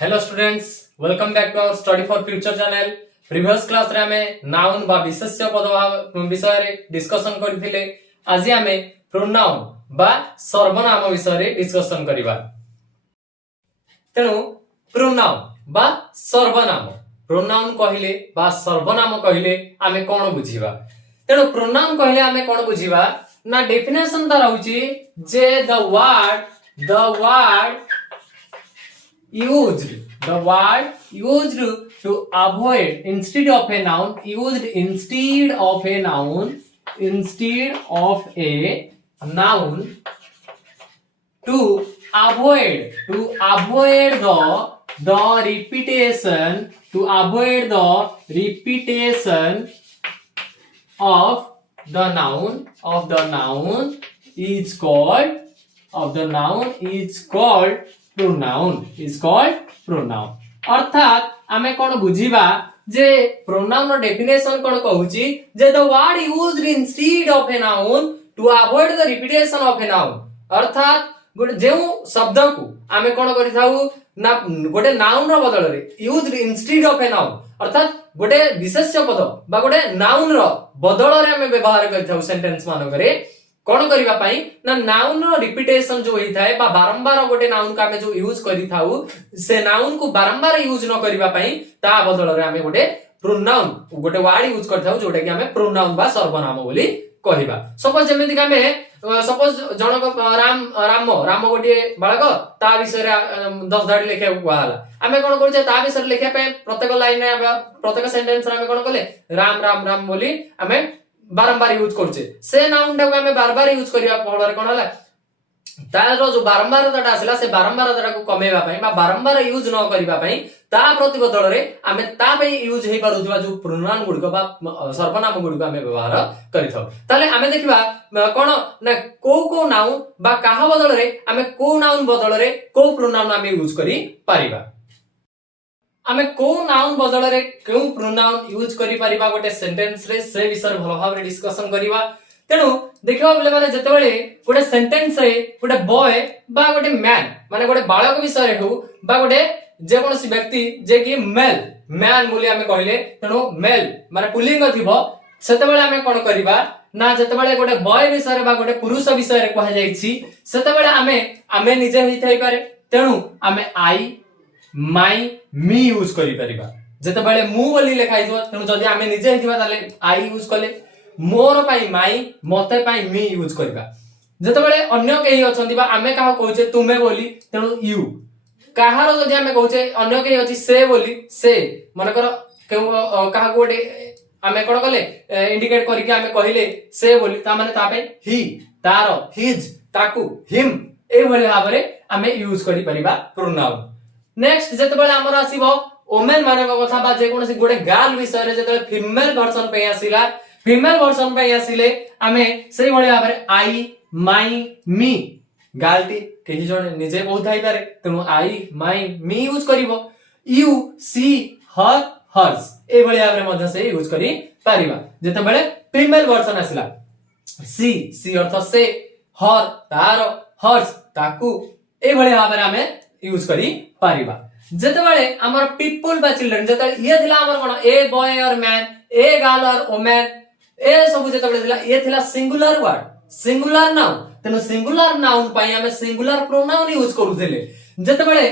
Hello students, welcome back to our study for future channel. Previous class रे हमें noun बा विशेष्य पद विषय रे डिस्कशन करथिले। आज हमें प्रोनाउन बा सर्वनाम विषय रे डिस्कशन करिबा। तेनु प्रोनाउन बा प्रोनाउन कहिले बा सर्वनाम कहिले हमें कोन बुझिबा। तेनु प्रोनाउन कहिले हमें कोन बुझिबा ना डेफिनेशन ता रहउची जे the word used to avoid instead of a noun to avoid the repetition of the noun is called pronoun। अर्थात आमे कोन बुझिबा जे प्रोनाउन रो डेफिनेशन कोन कहूची जे the word used instead of a noun to avoid the repetition of a noun. अर्थात गोटे जे शब्द को आमे कोन करि थाउ ना गोटे नाउन रो बदल रे used instead of a noun, अर्थात गोटे विशेष्य पद बा गोटे नाउन रो बदल रे आमे व्यवहार करि थाउ सेंटेंस मानो करे कोन करिबा पई ना नाउन रो रिपीटेशन जो होई थाए बा बारंबार गोटे नाउन का हमें जो यूज करि थाउ से नाउन को बारंबार यूज न करिबा पई ता बदल रे हमें गोटे प्रोनाउन गोटे वर्ड यूज करि थाउ जोटा कि हमें प्रोनाउन बा सर्वनाम बोली कहिबा। सपोज जेमिति कि हमें सपोज जनक राम गोटे बालक ता विषय रे 10 धाडी लिखे वाला हमें कोन करछे ता विषय लिखे पे प्रत्येक लाइन प्रत्येक सेंटेंस रे हमें कोन कले राम राम राम बोली हमें बारंबार यूज करछे। से नाउन टा को हमें बार-बार यूज करिया फଳରେ कोन होला तारो जो बारंबारता आसिला से बारंबारता को कमेबा पई बा बारंबार यूज न करिबा पई ता प्रति बदल रे हमें ता पई यूज हेइ पारुथबा जो प्रोनाउन गुडको बा सर्वनाम गुडको हमें व्यवहार करिथौ। ताले हमें देखिबा कोन ना को नाउन बा काहा बदल रे हमें को नाउन बदल रे को प्रोनाउन हमें यूज करि पारिबा। आमे को नाउन बदल रे क्यों प्रोनाउन यूज करि परिबा गोटे सेंटेंस रे से विषय भलो भाव रे डिस्कशन करिबा। तेनु देखिबा बेले माने जतेबेले गोटे सेंटेंस रे गोटे बॉय बा गोटे मैन माने गोटे बालक विषय रे हो बा गोटे जे कोनसी व्यक्ति जे कि मैन बोली हमें कहले तेनु मेल माने पुल्लिंग थिबो सेतेबेले हमें कोन करिबा ना जतेबेले गोटे बॉय विषय रे बा गोटे पुरुष विषय रे कहै जाईछि सेतेबेले हमें निजे हित होई पारे। तेनु हमें आई माई मी यूज करि परिबा। जते बेले मु बोली लिखाइ दियो तेनु जदी हमें निजे हिथिबा ताले आई यूज करले मोर पई माई मते पई मी यूज करबा। जते बेले अन्य केही अछंती बा हमें काहा कहूचे तुमे बोली तेनु यू काहारो जदी हमें कहूचे अन्य केही अछि से बोली से मन कर काहा गोटे हमें कोन कले इंडिकेट करि के हमें कहिले से बोली ता माने ता पे ही तारो हिज ताकू हिम ए भली भाबरे हमें यूज करि परिबा प्रोनाउन। नेक्स्ट जतेबेले हमर आसीबो ओमेन माने कथा बा जे कोनसी गोटे गर्ल विषय रे जतेबेले फीमेल वर्जन पे आसीला फीमेल वर्जन पे आसीले हमें सेही भली भाबरे आई माई मी गालटी केही जने निजे बहुत थाई पारे तेनु आई माई मी यूज करिवो यू सी हर हर्स ए भली भाबरे मध्य से यूज करि पारिबा। जतेबेले फीमेल वर्जन आसीला सी अर्थ से हर तारो हर्स ताकू ए भली भाबरे हमें यूज करि पारिबा। जतेबेले हमर पीपल बा चिल्ड्रन जतेबेले ये थिला हमर कोन ए बॉय और मैन ए गर्ल और वुमेन ए सब जतेबेले थिला ये थिला सिंगुलर वर्ड सिंगुलर नाउन तेनु सिंगुलर नाउन पई हमें सिंगुलर प्रोनाउन यूज करूथिले। जतेबेले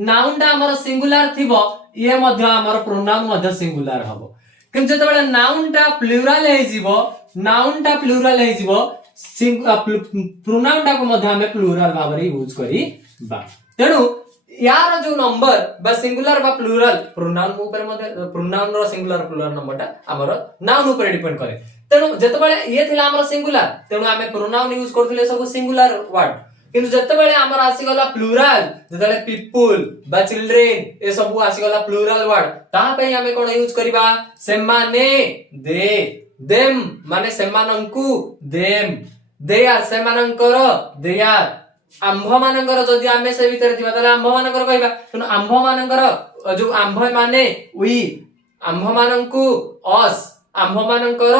नाउन टा हमर सिंगुलर थिबो ये मध्य हमर प्रोनाउन मध्य सिंगुलर हबो किंतु जतेबेले नाउन टा प्लुरल हे जिवो प्रोनाउन टा को मध्य हमें प्लुरल भाबरे यूज करी बा। तेनु यार जो नंबर बा सिंगुलर बा प्लुरल प्रोनाउन ऊपर मध्ये प्रोनाउन रो सिंगुलर प्लुरल नंबर टा हमर नाउन ऊपर डिपेंड करे। तेनु जतेबेले ये थिला हमर सिंगुलर तेनु हमें प्रोनाउन यूज करथिले सब सिंगुलर वर्ड किंतु जतेबेले हमर आसी गला प्लुरल जतेबेले पीपल बा चिल्ड्रन ए सब आसी गला प्लुरल वर्ड ता पई हमें कोन यूज करिबा सेमाने दे देम माने सेमानंकु देम दे आर सेमानंकर दे आर आंभ मानकर जदी आमे से भीतर थिबा ताले आंभ मानकर कहबा तेनु आंभ मानकर जो आंभ माने वी आंभ मानंकु अस आंभ मानकर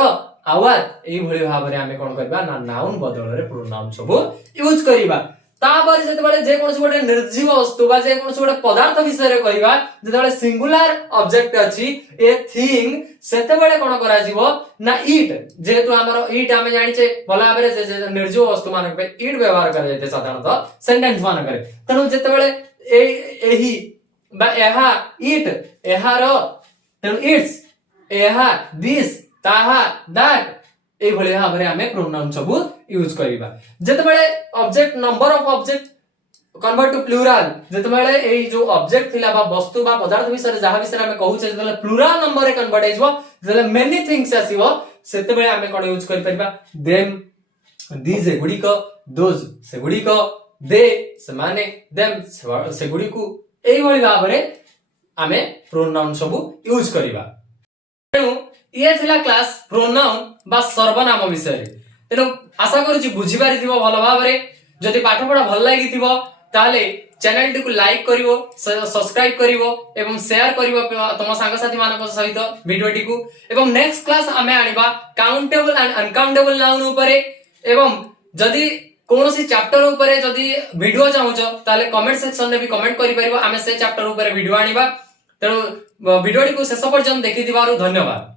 आवर एई भली भाबरे आमे कोन करबा ना नाउन बदल रे प्रोनाउन सब यूज करिबा। तापर जेतेबेले जे कोनसी गोटे निर्जीव वस्तु बा जे कोनसी गोटे पदार्थ विषय रे कहिबा जेतेबेले सिंगुलर ऑब्जेक्ट अछि ए थिंग सेतेबेले कोन करा जीवो ना इट जेतु हमरो इट हमें जानि छे भला भाबरे जे निर्जीव वस्तु मानक पे इट व्यवहार करे जेते साधारणतः सेंटेंस मानक रे तनु जेतेबेले एही बा एहा इट एहारो तनु इट्स एहा दिस ताहा दैट ए भले भाबरे हमें प्रोनाउन सब यूज करिबा जेतेबेले object number of object convert to plural जेतेबेले ए जो ऑब्जेक्ट थिला बा वस्तु बा पदार्थ विषय जहा विषय हमें कहू छे जेतेबेले प्लूराल नंबर रे कन्वर्ट हेजबो जेतेबेले मेनी थिंग्स आसीबो सेतेबेले हमें कोन यूज करि परिबा देम दीज ए गुडी को दोज से गुडी को दे से माने देम से गुडी को एई भली भाबरे हमें प्रोनाउन सब यूज करिबा तेनु ये थिला क्लास प्रोनाउन बा सर्वनाम विषय तेनु आशा करूची बुझी पारि थिबो भलो भाबरे जदि पाठ पढा भल लागि थिबो ताले चैनल को लाइक करिवो सब्सक्राइब करिवो एवं शेयर करिवो तम संग साथी मानक सहित वीडियो टी को एवं नेक्स्ट क्लास हमें आनिबा काउंटेबल एंड अनकाउंटेबल नाउन उपरे एवं जदि कोनोसी चैप्टर उपरे जदि वीडियो चाहूचो ताले कमेंट सेक्शन में भी कमेंट करि परिवो हमें से चैप्टर उपरे वीडियो आनिबा तेनु वीडियो टी को शेष पर्यंत देखि दिबारु धन्यवाद।